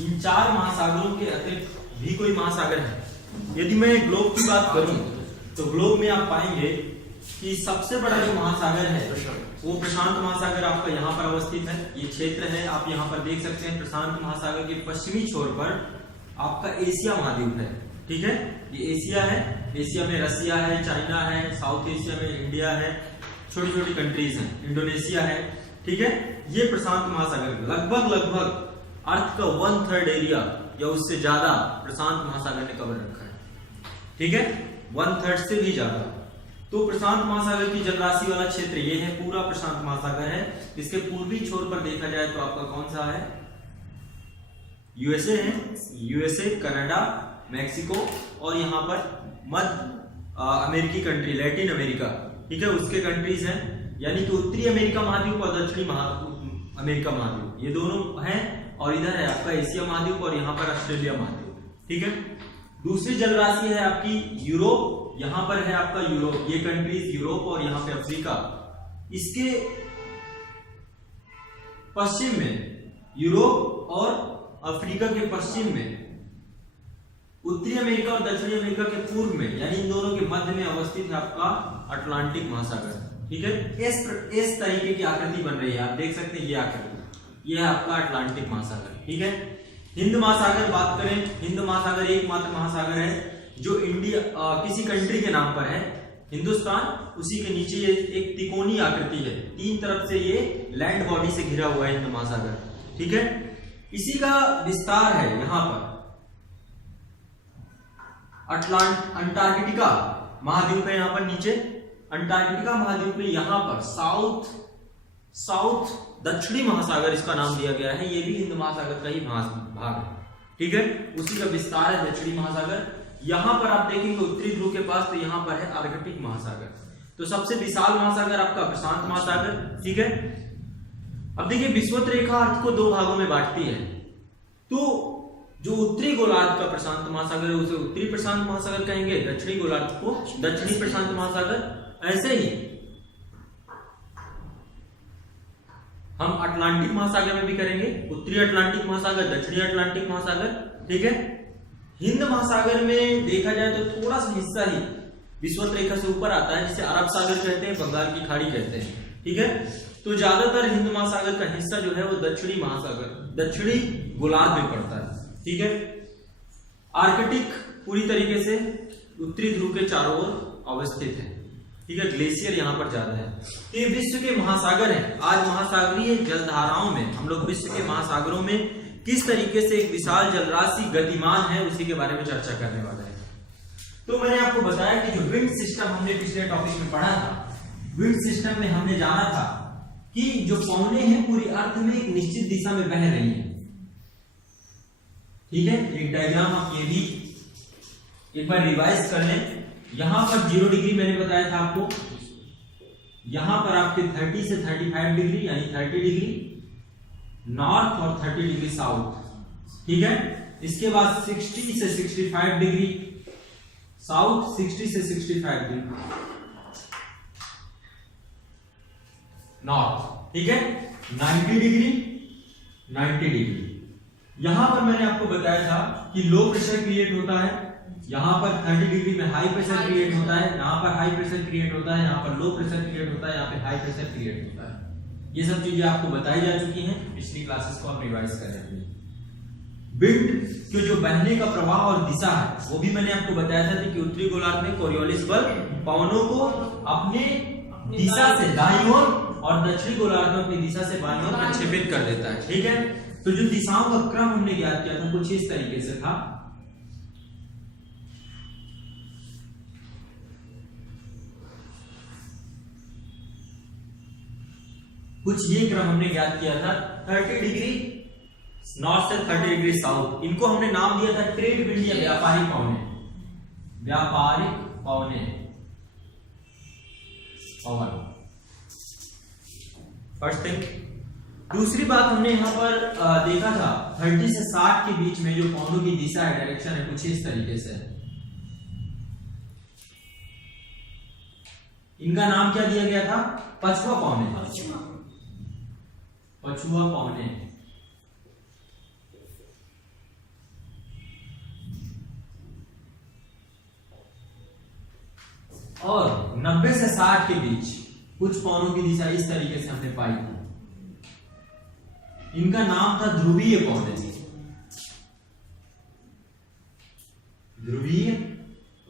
इन 4 महासागरों के अतिरिक्त भी कोई महासागर है? यदि मैं ग्लोब की बात करूं तो ग्लोब में आप पाएंगे कि सबसे बड़ा जो महासागर है वो प्रशांत महासागर आपका यहाँ पर अवस्थित है। ये क्षेत्र है, आप यहाँ पर देख सकते हैं। प्रशांत महासागर के पश्चिमी छोर पर आपका एशिया महाद्वीप है। ठीक है, ये एशिया है। एशिया में रसिया है, चाइना है, साउथ एशिया में इंडिया है, छोटी छोटी कंट्रीज हैं, इंडोनेशिया है। ठीक है, ये प्रशांत महासागर लगभग अर्थ का 1/3 एरिया या उससे ज्यादा प्रशांत महासागर ने कवर रखा है। ठीक है, 1/3 से भी ज्यादा। तो प्रशांत महासागर की जलराशि वाला क्षेत्र ये है, पूरा प्रशांत महासागर है। इसके पूर्वी छोर पर देखा जाए तो आपका कौन सा है? यूएसए है, यूएसए, कनाडा, मैक्सिको और यहाँ पर मध्य अमेरिकी कंट्री, लैटिन अमेरिका। ठीक है, उसके कंट्रीज हैं, यानी कि उत्तरी अमेरिका महाद्वीप और दक्षिणी अमेरिका महाद्वीप, ये दोनों हैं। और इधर है आपका एशिया महाद्वीप और यहाँ पर ऑस्ट्रेलिया महाद्वीप। ठीक है, दूसरी जलराशि है आपकी यूरोप। यहां पर है आपका यूरोप, ये कंट्रीज यूरोप और यहाँ पे अफ्रीका। इसके पश्चिम में यूरोप और अफ्रीका के पश्चिम में उत्तरी अमेरिका और दक्षिणी अमेरिका के पूर्व में, यानी इन दोनों के मध्य में अवस्थित है आपका अटलांटिक महासागर। ठीक है, इस तरीके की आकृति बन रही है, आप देख सकते हैं ये आकृति, ये है आपका अटलांटिक महासागर। ठीक है, हिंद महासागर बात करें, हिंद महासागर एकमात्र महासागर है जो इंडिया किसी कंट्री के नाम पर है। हिंदुस्तान, उसी के नीचे ये एक तिकोनी आकृति है, 3 तरफ से ये लैंड बॉडी से घिरा हुआ है हिंद महासागर। ठीक है, इसी का विस्तार है यहाँ पर अंटार्कटिका महाद्वीप है। यहाँ पर नीचे अंटार्कटिका महाद्वीप में यहाँ पर साउथ दक्षिणी महासागर इसका नाम दिया गया है। ये भी हिंद महासागर का ही भाग है। ठीक है, उसी का विस्तार है दक्षिणी महासागर। यहां पर आप देखेंगे उत्तरी ध्रुव के पास, तो यहां पर है आर्कटिक महासागर। तो सबसे विशाल महासागर आपका प्रशांत महासागर। ठीक है, अब देखिए विषुवत रेखा अर्थ को 2 भागों में बांटती है। तो जो उत्तरी गोलार्ध का प्रशांत महासागर है उसे उत्तरी प्रशांत महासागर कहेंगे, दक्षिणी गोलार्ध को दक्षिणी प्रशांत महासागर। ऐसे ही हम अटलांटिक महासागर में भी करेंगे, उत्तरी अटलांटिक महासागर, दक्षिणी अटलांटिक महासागर। ठीक है, हिंद महासागर में देखा जाए तो थोड़ा सा हिस्सा ही विषुवत रेखा से ऊपर आता है, जिसे अरब सागर कहते हैं, बंगाल की खाड़ी कहते हैं। ठीक है, तो ज्यादातर हिंद महासागर का हिस्सा जो है वो दक्षिणी महासागर, दक्षिणी गोलार्ध में पड़ता है। ठीक है, आर्कटिक पूरी तरीके से उत्तरी ध्रुव के चारों ओर अवस्थित है। ठीक है, ग्लेशियर यहाँ पर ज्यादा है। तो ये विश्व के महासागर हैं। आज महासागरीय जलधाराओं में हम लोग विश्व के महासागरों में किस तरीके से एक विशाल जलराशि गतिमान है उसी के बारे में चर्चा करने वाला है। तो मैंने आपको बताया कि जो विंड सिस्टम हमने पिछले टॉपिक में पढ़ा था, विंड सिस्टम में हमने जाना था कि जो पौने हैं पूरी अर्थ में एक निश्चित दिशा में बह रही है। ठीक है, एक डायग्राम आप ये भी एक बार रिवाइज कर लें। यहां पर 0 डिग्री मैंने बताया था आपको, यहां पर आपके 30 से 35 डिग्री यानी 30 डिग्री नॉर्थ और 30 डिग्री साउथ। ठीक है, इसके बाद 60 से 65 डिग्री साउथ, 60 से 65 डिग्री नॉर्थ। ठीक है, 90 डिग्री। यहां पर मैंने आपको बताया था कि लो प्रेशर क्रिएट होता है, यहां पर 30 डिग्री में हाई प्रेशर क्रिएट होता है, यहां पर हाई प्रेशर क्रिएट होता है, यहां पर लो प्रेशर क्रिएट होता है, यहां पे हाई प्रेशर क्रिएट होता है। ये सब चीजें आपको बताई जा चुकी हैं, पिछली क्लासेस को आप रिवाइज कर रहे हैं। विंड के जो बहने का प्रवाह और दिशा है वो भी मैंने आपको बताया था कि उत्तरी गोलार्ध में कोरियोलिस बल पवनों को अपने दिशा से दाईं ओर और दक्षिणी गोलार्ध में अपनी दिशा से बाईं ओर प्रक्षेपित कर देता है। ठीक है, तो जो दिशाओं का क्रम हमने ज्ञात किया था कुछ इस तरीके से था। कुछ ये क्रम हमने ज्ञात किया था, 30 डिग्री नॉर्थ से 30 डिग्री साउथ। इनको हमने नाम दिया था ट्रेड विंड या व्यापारिक पवने। First thing. दूसरी बात हमने यहाँ पर देखा था 30 से 60 के बीच में जो पवनों की दिशा है, डायरेक्शन है, कुछ इस तरीके से। इनका नाम क्या दिया गया था? पछुआ पवने। पछुआ पवने। 90 से 60 के बीच कुछ पवनों की दिशा इस तरीके से हमने पाई थी। इनका नाम था ध्रुवीय पवन। ध्रुवीय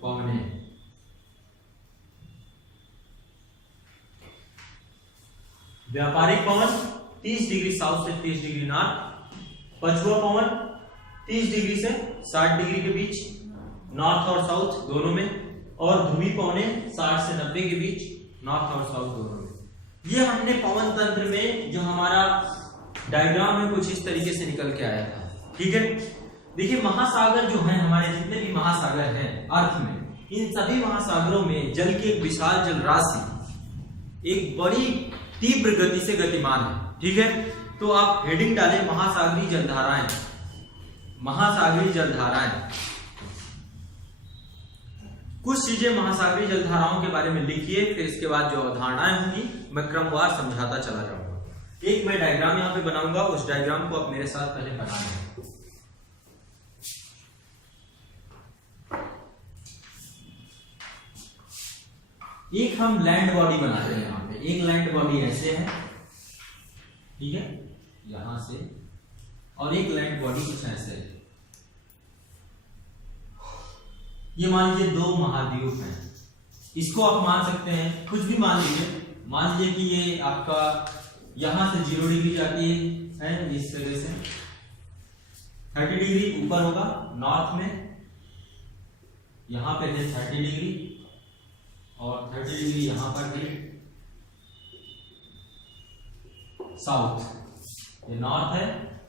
पवन। व्यापारिक पवन 30 डिग्री साउथ से 30 डिग्री नॉर्थ, पछुआ पवन 30 डिग्री से 60 डिग्री के बीच नॉर्थ और साउथ दोनों में, और ध्रुवीय पवने 60 से 90 के बीच नॉर्थ और साउथ दोनों में। ये हमने पवन तंत्र में जो हमारा डायग्राम है कुछ इस तरीके से निकल के आया था। ठीक है, देखिए महासागर जो है, हमारे जितने भी महासागर हैं अर्थ में, इन सभी महासागरों में जल की एक विशाल जल राशि एक बड़ी तीव्र गति से गतिमान है। ठीक है, तो आप हेडिंग डालें महासागरीय जलधाराएं। महासागरीय जलधाराएं, कुछ चीजें महासागरीय जलधाराओं के बारे में लिखिए, फिर इसके बाद जो अवधारणाएं होंगी मैं क्रमवार समझाता चला जाऊंगा। एक मैं डायग्राम यहां पे बनाऊंगा, उस डायग्राम को आप मेरे साथ पहले बना लें। एक हम लैंड बॉडी बनाते हैं यहां पे। एक लैंड बॉडी ऐसे है, ठीक है, यहां से, और एक लैंड बॉडी कुछ ऐसे है। ये मान लीजिए दो महाद्वीप हैं, इसको आप मान सकते हैं कुछ भी मान लीजिए। मान लीजिए कि ये आपका यहां से 0 डिग्री जाती है इस तरह से, 30 डिग्री ऊपर होगा नॉर्थ में, यहां पे है 30 डिग्री, और 30 डिग्री यहां पर भी साउथ, ये नॉर्थ है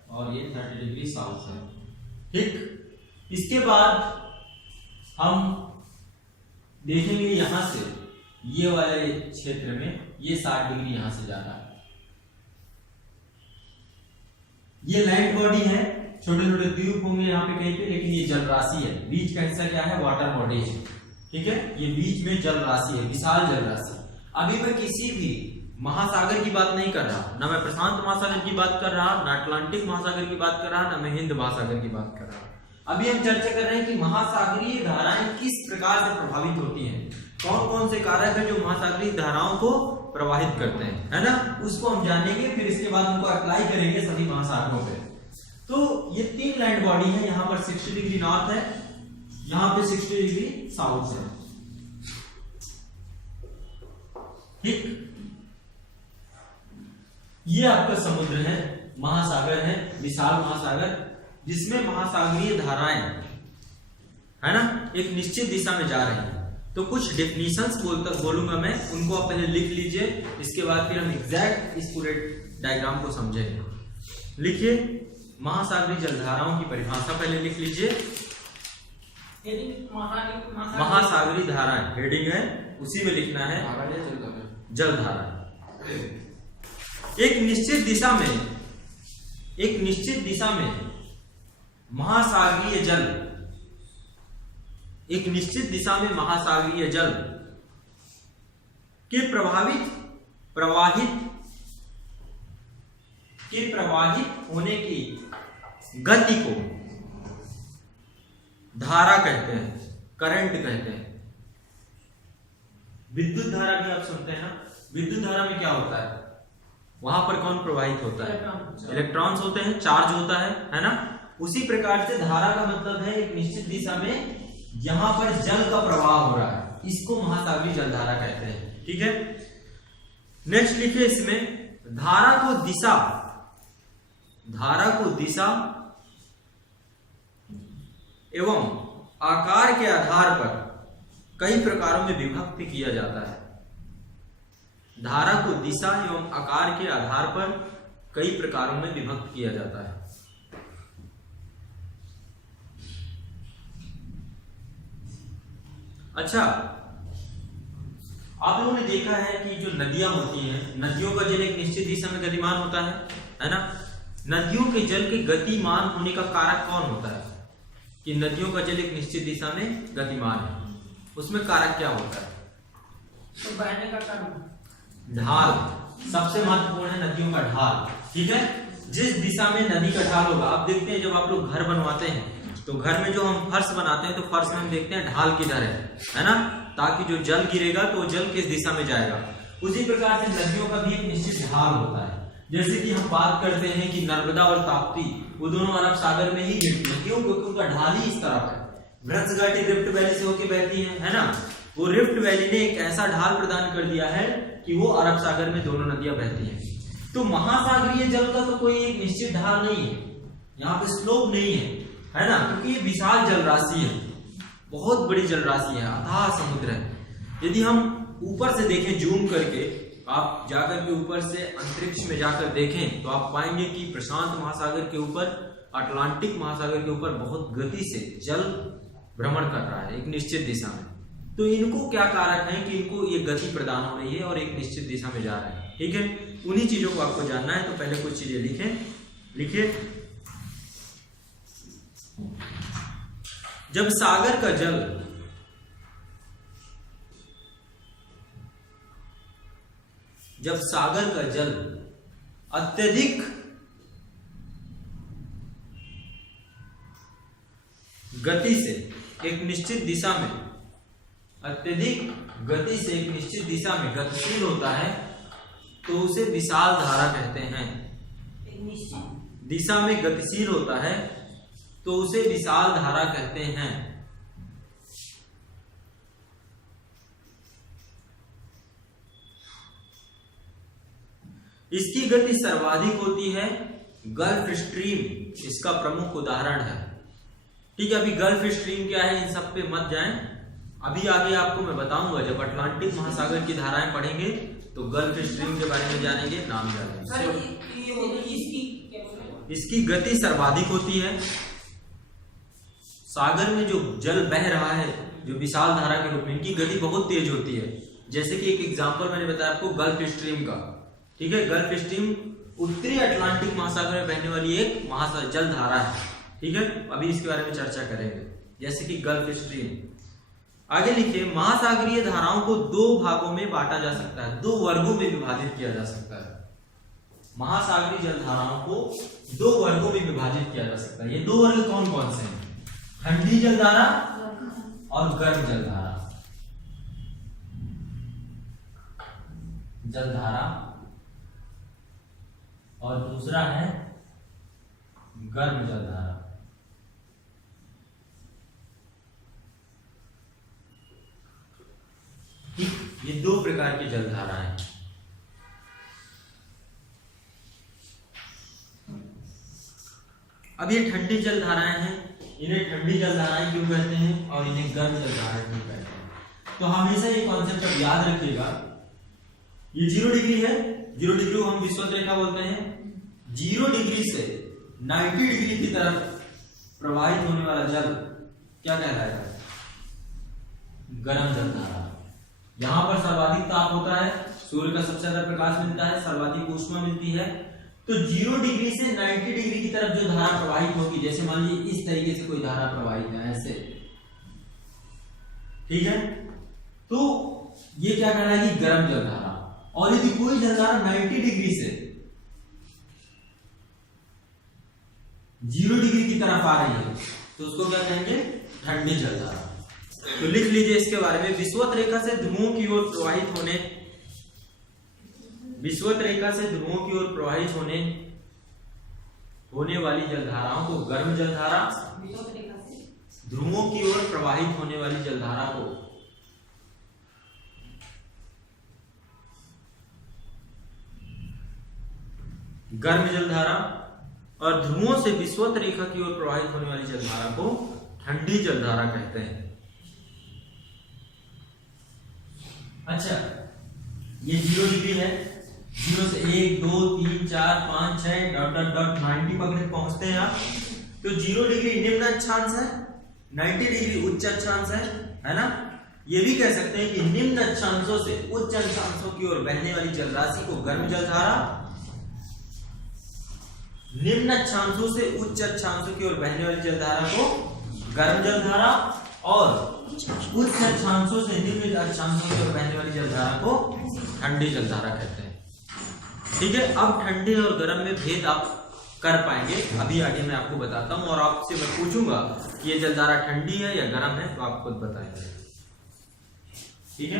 और ये 30 डिग्री साउथ है। ठीक, इसके बाद हम देखेंगे यहां से ये वाले क्षेत्र में ये 60 डिग्री यहां से जा रहा है। ये लैंड बॉडी है, छोटे छोटे द्वीप होंगे यहाँ पे कहीं पे, लेकिन ये जल राशि है। बीच का हिस्सा क्या है? वाटर बॉडी है। ठीक है, ये बीच में जल राशि है, विशाल जल राशि। अभी मैं किसी भी महासागर की बात नहीं कर रहा, ना मैं प्रशांत महासागर की बात कर रहा, ना अटलांटिक महासागर की बात कर रहा, ना मैं हिंद महासागर की बात कर रहा। अभी हम चर्चा कर रहे हैं कि महासागरीय धाराएं किस प्रकार से प्रभावित होती हैं, कौन कौन से कारक है जो महासागरीय धाराओं को प्रवाहित करते हैं, है ना, उसको हम जानेंगे। फिर इसके बाद उनको अप्लाई करेंगे सभी महासागरों पे। तो ये 3 लैंड बॉडी है, यहाँ पर 60 डिग्री नॉर्थ है, यहाँ पे 60 डिग्री साउथ है। ठीक, ये आपका समुद्र है, महासागर है, विशाल महासागर, जिसमें महासागरीय धाराएं, है ना, एक निश्चित दिशा में जा रही हैं। तो कुछ डेफिनेशंस बोलूंगा मैं, उनको आप पहले लिख लीजिए, इसके बाद फिर हम एग्जैक्ट इस पूरे डायग्राम को समझेंगे। लिखिए, महासागरीय जलधाराओं की परिभाषा पहले लिख लीजिए। महासागरीय धाराएं हेडिंग है, उसी में लिखना है जलधारा। एक निश्चित दिशा में महासागरीय जल, एक निश्चित दिशा में महासागरीय जल के प्रवाहित होने की गति को धारा कहते हैं, करंट कहते हैं। विद्युत धारा भी आप सुनते हैं ना, विद्युत धारा में क्या होता है, वहां पर कौन प्रवाहित होता है? इलेक्ट्रॉन्स होते हैं, चार्ज होता है ना। उसी प्रकार से धारा का मतलब है एक निश्चित दिशा में यहां पर जल का प्रवाह हो रहा है, इसको महासागरीय जलधारा कहते हैं। ठीक है, नेक्स्ट लिखिए, इसमें धारा को दिशा एवं आकार के आधार पर कई प्रकारों में विभक्त किया जाता है। धारा को दिशा एवं आकार के आधार पर कई प्रकारों में विभक्त किया जाता है। अच्छा, आप लोगों ने देखा है कि जो नदियां होती हैं, नदियों का जल एक निश्चित दिशा में गतिमान होता है ना। नदियों के जल के गतिमान होने का कारक कौन होता है? कि नदियों का जल एक निश्चित दिशा में गतिमान है, उसमें कारक क्या होता है? तो बहने का कारण ढाल सबसे महत्वपूर्ण है, नदियों का ढाल। ठीक है, जिस दिशा में नदी का ढाल होगा, आप देखते हैं जब आप लोग घर बनवाते हैं तो घर में जो हम फर्श बनाते हैं तो फर्श में हम देखते हैं ढाल किधर है ना, ताकि जो जल गिरेगा तो जल किस दिशा में जाएगा। उसी प्रकार से नदियों का भी एक निश्चित ढाल होता है। जैसे कि हम बात करते हैं कि नर्मदा और ताप्ती वो दोनों अरब सागर में ही गिरती है। क्यों? क्योंकि उनका ढाल ही इस तरफ है। भ्रंश घाटी रिफ्ट वैली से होकर बहती है ना। वो रिफ्ट वैली ने एक ऐसा ढाल प्रदान कर दिया है कि वो अरब सागर में दोनों नदियां बहती हैं। तो महासागरीय जल का तो कोई एक निश्चित ढाल नहीं है, यहाँ पे स्लोप नहीं है ना, क्योंकि ये विशाल जल राशि है, बहुत बड़ी जल राशि है, अथाह समुद्र है। यदि हम ऊपर से देखें जूम करके, आप जाकर के ऊपर से अंतरिक्ष में जाकर देखें तो आप पाएंगे कि प्रशांत महासागर के ऊपर, अटलांटिक महासागर के ऊपर बहुत गति से जल भ्रमण कर रहा है एक निश्चित दिशा में। तो इनको क्या कारक है कि इनको ये गति प्रदान हो रही है और एक निश्चित दिशा में जा रहे हैं। ठीक है, उन्हीं चीजों को आपको जानना है। तो पहले कुछ चीजें लिखिए। जब सागर का जल अत्यधिक गति से एक निश्चित दिशा में गतिशील होता है तो उसे विशाल धारा कहते हैं। दिशा में गतिशील होता है तो उसे विशाल धारा कहते हैं। इसकी गति सर्वाधिक होती है गल्फ स्ट्रीम, इसका प्रमुख उदाहरण है। ठीक है, अभी गल्फ स्ट्रीम क्या है इन सब पे मत जाएं, अभी आगे आपको मैं बताऊंगा। जब अटलांटिक महासागर की धाराएं पढ़ेंगे तो गल्फ स्ट्रीम के बारे में जानेंगे, नाम जानेंगे। इसकी गति सर्वाधिक होती है। सागर में जो जल बह रहा है जो विशाल धारा के रूप में, इनकी गति बहुत तेज होती है। जैसे कि एक एग्जांपल मैंने बताया आपको गल्फ स्ट्रीम का। ठीक है, गल्फ स्ट्रीम उत्तरी अटलांटिक महासागर में बहने वाली एक जल धारा है। ठीक है, अभी इसके बारे में चर्चा करेंगे, जैसे कि गल्फ स्ट्रीम। आगे लिखिए, महासागरीय धाराओं को दो भागों में बांटा जा सकता है, दो वर्गों में विभाजित किया जा सकता है। महासागरीय जल धाराओं को दो वर्गों में विभाजित किया जा सकता है। ये दो वर्ग कौन कौन से हैं? ठंडी जल धारा और गर्म जल धारा। जल धारा और दूसरा है गर्म जल धारा। ये दो प्रकार की जल धाराएं हैं। अब ये ठंडी जल धाराएं हैं, इन्हें ठंडी जल धाराएं क्यों कहते हैं और इन्हें गर्म जल धाराएं क्यों कहते हैं? तो हमेशा ये कॉन्सेप्ट अब याद रखिएगा। ये 0 डिग्री है, 0 डिग्री को हम विषुवत रेखा बोलते हैं। 0 डिग्री से 90 डिग्री की तरफ प्रवाहित होने वाला जल क्या कहलाएगा? गर्म जल धारा। यहां पर सर्वाधिक ताप होता है, सूर्य का सबसे ज्यादा प्रकाश मिलता है, सर्वाधिक ऊष्मा मिलती है। तो 0 डिग्री से 90 डिग्री की तरफ जो धारा प्रवाहित होगी, जैसे मान लीजिए इस तरीके से कोई धारा प्रवाहित है ऐसे, ठीक है, तो ये क्या कहलाएगी? गर्म जल धारा। और यदि कोई जल धारा 90 डिग्री से 0 डिग्री की तरफ आ रही है तो उसको क्या कहेंगे? ठंडी जल धारा। तो लिख लीजिए इसके बारे में, विषुवत रेखा से ध्रुवों की ओर प्रवाहित होने वाली जलधाराओं को गर्म जलधारा, ध्रुवों की ओर प्रवाहित होने वाली जलधारा को गर्म जलधारा और ध्रुवों से विषुवत रेखा की ओर प्रवाहित होने वाली जलधारा को ठंडी जलधारा कहते हैं। अच्छा, ये 0 डिग्री है, 0 से 1 2 3 4 5 6 डॉट डॉट डॉट 90 पकड़े पहुंचते हैं आप। तो 0 डिग्री निम्न अक्षांश है, 90 डिग्री उच्च अक्षांश है ना। ये भी कह सकते हैं कि निम्न अक्षांशों से उच्च अक्षांशों की ओर बहने वाली जलराशि को गर्म जलधारा, निम्न अक्षांशों से उच्च अक्षांशों की ओर बहने वाली जलधारा को गर्म जलधारा और उच्च अक्षांशों से निम्न अक्षांशों की ओर बहने वाली जलधारा को ठंडी जलधारा कहते हैं। ठीक है, अब ठंडे और गर्म में भेद आप कर पाएंगे, अभी आगे मैं आपको बताता हूं। और आपसे मैं पूछूंगा कि ये जलधारा ठंडी है या गर्म है, तो आप खुद बताएंगे। ठीक है।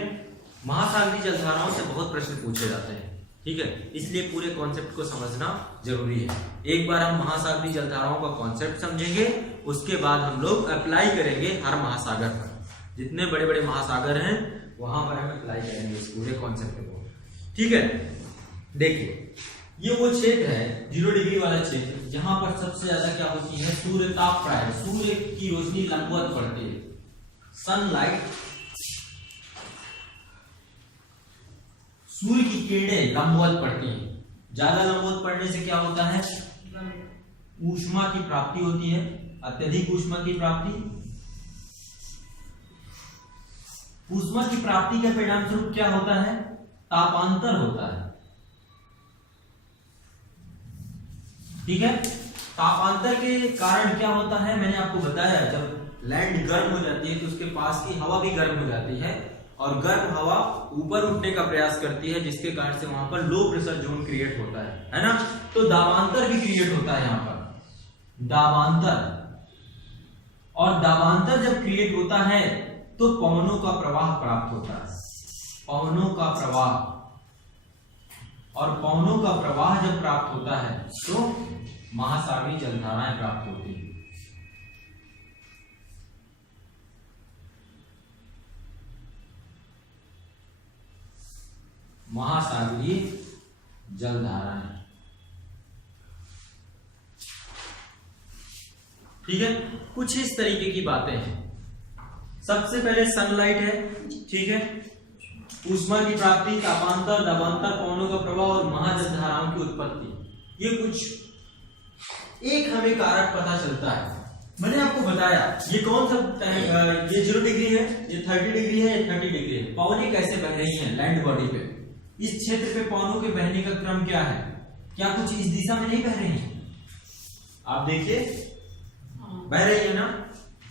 महासागरीय जलधाराओं से बहुत प्रश्न पूछे जाते हैं, ठीक है, इसलिए पूरे कॉन्सेप्ट को समझना जरूरी है। एक बार हम महासागरीय जलधाराओं का कॉन्सेप्ट समझेंगे, उसके बाद हम लोग अप्लाई करेंगे हर महासागर पर। जितने बड़े बड़े महासागर हैं वहां पर हम अप्लाई करेंगे इस पूरे कॉन्सेप्ट को, ठीक है। देखिए ये वो क्षेत्र है 0 डिग्री वाला क्षेत्र, जहां पर सबसे ज्यादा क्या होती है, सूर्य ताप प्राय, सूर्य की रोशनी लंबवत पड़ती है, सनलाइट, सूर्य की किरणें लंबवत पड़ती हैं। ज्यादा लंबवत पड़ने से क्या होता है, ऊष्मा की प्राप्ति होती है, अत्यधिक ऊष्मा की प्राप्ति। ऊष्मा की प्राप्ति के परिणाम स्वरूप क्या होता है, तापांतर होता है, ठीक है। तापांतर के कारण क्या होता है, मैंने आपको बताया, जब लैंड गर्म हो जाती है तो उसके पास की हवा भी गर्म हो जाती है और गर्म हवा ऊपर उठने का प्रयास करती है, जिसके कारण से वहां पर लो प्रेशर जोन क्रिएट होता है ना। तो दाबांतर भी क्रिएट होता है यहाँ पर, दाबांतर। और दाबांतर जब क्रिएट होता है तो पवनों का प्रवाह प्राप्त होता है, पवनों का प्रवाह। और पवनों का प्रवाह जब प्राप्त होता है तो महासागरीय जलधाराएं प्राप्त होती हैं। महासागरीय जलधाराएं, ठीक है। कुछ इस तरीके की बातें हैं। सबसे पहले सनलाइट है, ठीक है, ऊष्मा की प्राप्ति, तापांतर, दाबांतर, पवनों का प्रवाह और महाजलधाराओं की उत्पत्ति। ये कुछ एक हमें कारक पता चलता है। मैंने आपको बताया ये कौन सा, ये 0 डिग्री है, ये 30 डिग्री है, ये 30 डिग्री है। पवनें कैसे बह रही हैं लैंड बॉडी पे, इस क्षेत्र पे पवनों के बहने का क्रम क्या है, क्या कुछ इस दिशा में नहीं बह रही है, आप देखिए बह रही है ना।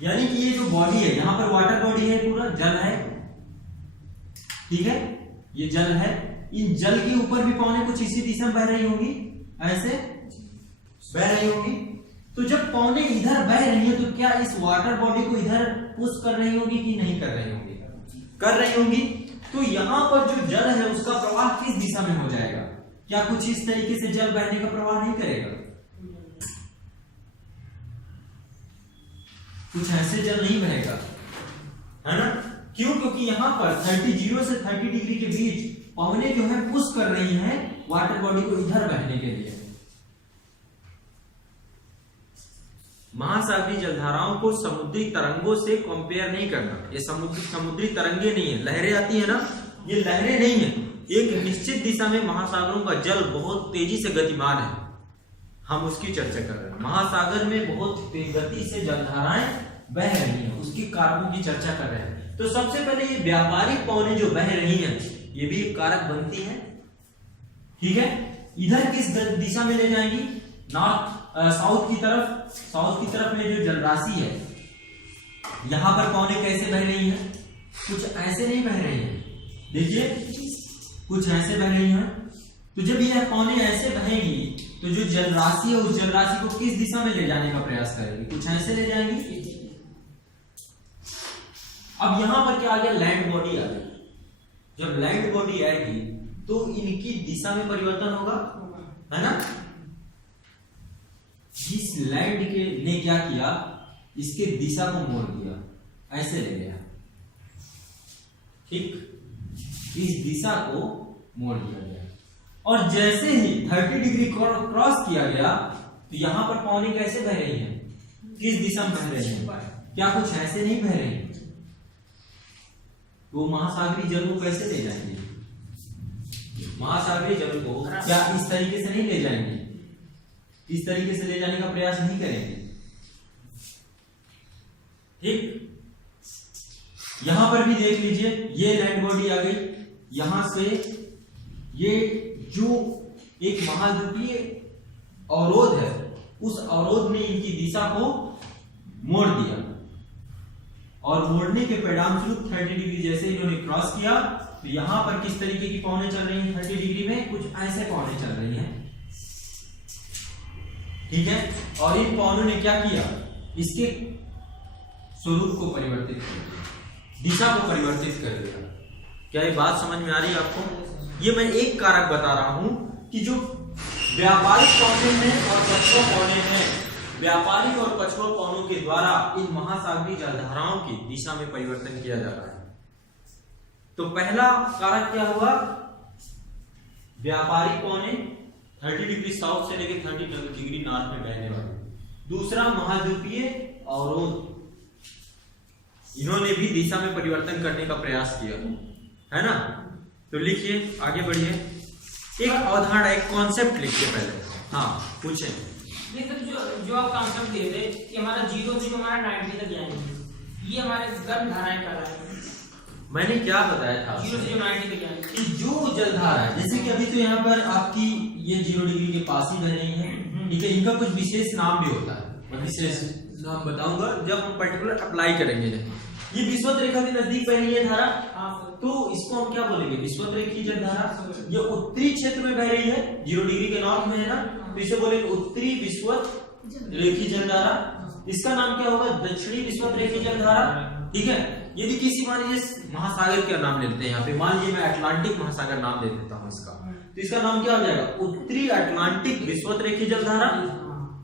यानी कि ये जो बॉडी है, यहाँ पर वाटर बॉडी है, पूरा जल है, ठीक है, ये जल है। इन जल के ऊपर भी पवनें कुछ इसी दिशा में बह रही होंगी, ऐसे बह रही होंगी। तो जब पवनें इधर बह रही है तो क्या इस वाटर बॉडी को इधर पुश कर रही होगी कि नहीं कर रही होंगी, कर रही होंगी। तो यहां पर जो जल है उसका प्रवाह किस दिशा में हो जाएगा, क्या कुछ इस तरीके से जल बहने का प्रवाह नहीं करेगा, कुछ ऐसे जल नहीं बहेगा, है ना। क्यों, क्योंकि यहां पर 0 से 30 डिग्री के बीच पवनें जो है पुश कर रही हैं वाटर बॉडी को इधर बहने के लिए। महासागरीय जलधाराओं को समुद्री तरंगों से कंपेयर नहीं करना। ये समुद्री तरंगे नहीं है, लहरें आती है ना, ये लहरें नहीं है। एक निश्चित दिशा में महासागरों का जल बहुत तेजी से गतिमान है, हम उसकी चर्चा कर रहे हैं। महासागर में बहुत तेज गति से जलधाराएं बह रही हैं, उसकी कारकों की चर्चा कर रहे हैं। तो सबसे पहले ये व्यापारिक पवनें जो बह रही हैं ये भी एक कारक बनती है, ठीक है। इधर किस दिशा में ले जाएंगी, नॉर्थ साउथ की तरफ। साउथ की तरफ में जो जलराशि है, यहां पर पवनें कैसे बह रही हैं, कुछ ऐसे नहीं बह रही हैं, देखिए कुछ ऐसे बह रही हैं। तो जब यह पवनें ऐसे बहेंगी तो जो जलराशि है उस जलराशि को किस दिशा में ले जाने का प्रयास करेगी, कुछ ऐसे ले जाएंगी। अब यहां पर क्या आ गया, लैंड बॉडी आ गई। जब लैंड बॉडी आएगी तो इनकी दिशा में परिवर्तन होगा, है ना। इस लैंड के ने क्या किया, इसके दिशा को मोड़ दिया, ऐसे ले गया, ठीक, इस दिशा को मोड़ दिया गया। और जैसे ही 30 डिग्री क्रॉस किया गया तो यहां पर पवनें कैसे बह रही हैं, किस दिशा में बह रही हैं, क्या कुछ ऐसे नहीं बह रही हैं। तो महासागरीय जल को कैसे ले जाएंगे, महासागरीय जल को क्या इस तरीके से नहीं ले जाएंगे, इस तरीके से ले जाने का प्रयास नहीं करेंगे, ठीक। यहां पर भी देख लीजिए, ये लैंड बॉडी आ गई, यहां से ये जो एक महाद्वीपीय अवरोध है उस अवरोध ने इनकी दिशा को मोड़ दिया, और मोड़ने के परिणाम स्वरूप 30 डिग्री जैसे इन्होंने क्रॉस किया तो यहां पर किस तरीके की पवनें चल रही हैं, 30 डिग्री में कुछ ऐसे पवनें चल रही हैं, ठीक है। और इन पवनों ने क्या किया, इसके स्वरूप को परिवर्तित कर दिया, दिशा को परिवर्तित कर दिया, क्या ये बात समझ में आ रही है आपको? ये मैं एक कारक बता रहा हूं कि जो व्यापारिक कोने में और पछुआ कोने में, व्यापारिक और पछुआ कोनों के द्वारा इन महासागरीय जलधाराओं की दिशा में परिवर्तन किया जा रहा है। तो पहला कारक क्या हुआ? व्यापारिक कोने 30 डिग्री साउथ से लेकर 30 डिग्री नॉर्थ में बहने वाले। दूसरा महाद्वीपीय अवरोध, इन्होंने भी दिशा में परिवर्तन करने का प्रयास किया, है ना? तो लिखिए, आगे बढ़िए। एक अवधारणा, एक कॉन्सेप्ट लिखिए पहले। हाँ पूछे। ये सब जो आप कॉन्सेप्ट दे रहे कि हमारा 0 से हमारा 90 तक जाएंगे, ये हमारे गर्म धाराएं कर रहे हैं। मैंने क्या बताया था? 0 से 90 तक जाएंगे कि जो जलधारा है, जैसे कि अभी तो यहाँ पर आपकी ये 0 डिग्री के पास ही बह रही है, ठीक है। इनका कुछ विशेष नाम भी होता है, मैं विशेष नाम बताऊंगा जब हम पर्टिकुलर अप्लाई करेंगे। ये विषुवत रेखा के नजदीक बह रही है धारा, तो इसको हम क्या बोलेंगे? विषुवत रेखीय जलधारा। ये उत्तरी क्षेत्र में बह रही है, 0 डिग्री के नॉर्थ में है ना, तो इसे बोलेंगे उत्तरी विषुवत रेखीय जलधारा। इसका नाम क्या होगा? दक्षिणी विषुवत रेखीय जलधारा, ठीक है। यदि किसी मान लीजिए महासागर का नाम ले लेते हैं, यहाँ पे मान लीजिए मैं अटलांटिक महासागर नाम दे देता हूँ इसका, तो इसका नाम क्या हो जाएगा? उत्तरी अटलांटिक विषुवत रेखीय जलधारा,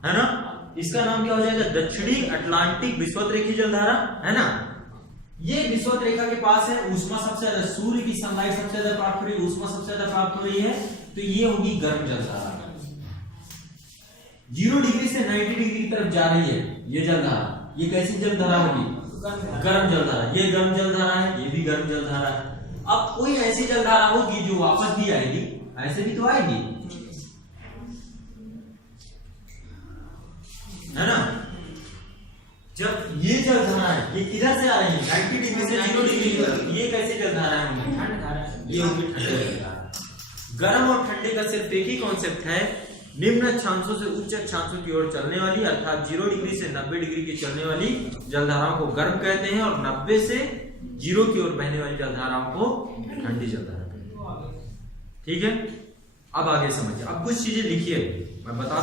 है ना। इसका नाम क्या हो जाएगा? दक्षिणी अटलांटिक विषुवत रेखीय जलधारा, है ना। ये विषुवत रेखा के पास है, ऊष्मा सबसे ज्यादा, सूर्य की सनलाइट सबसे ज्यादा प्राप्त हो रही है, ऊष्मा सबसे ज्यादा प्राप्त हो रही है, तो ये होगी गर्म जलधारा। 0 डिग्री से 90 डिग्री की तरफ जा रही है ये जलधारा, ये कैसी जलधारा होगी? गर्म जलधारा। ये गर्म जलधारा है, ये भी गर्म जलधारा है। अब कोई ऐसी जलधारा होगी जो वापस भी आएगी, ऐसे भी तो आएगी, है ना। जब ये जलधारा है, ये किधर से आ रही है? 90 डिग्री से 0 डिग्री की तरफ। ये कैसी जलधारा है? ये होगी ठंडी जलधारा। गर्म और ठंडे का सिर्फ एक ही कॉन्सेप्ट है, निम्न अक्षांशों से उच्च अक्षांशों की ओर चलने वाली, अर्थात 0 डिग्री से 90 डिग्री की चलने वाली जलधाराओं को गर्म कहते हैं, और 90 से 0 की ओर बहने वाली जलधाराओं को ठंडी जलधारा कहते हैं, ठीक है। अब आगे समझिए, अब कुछ चीजें लिखिए, मैं बताता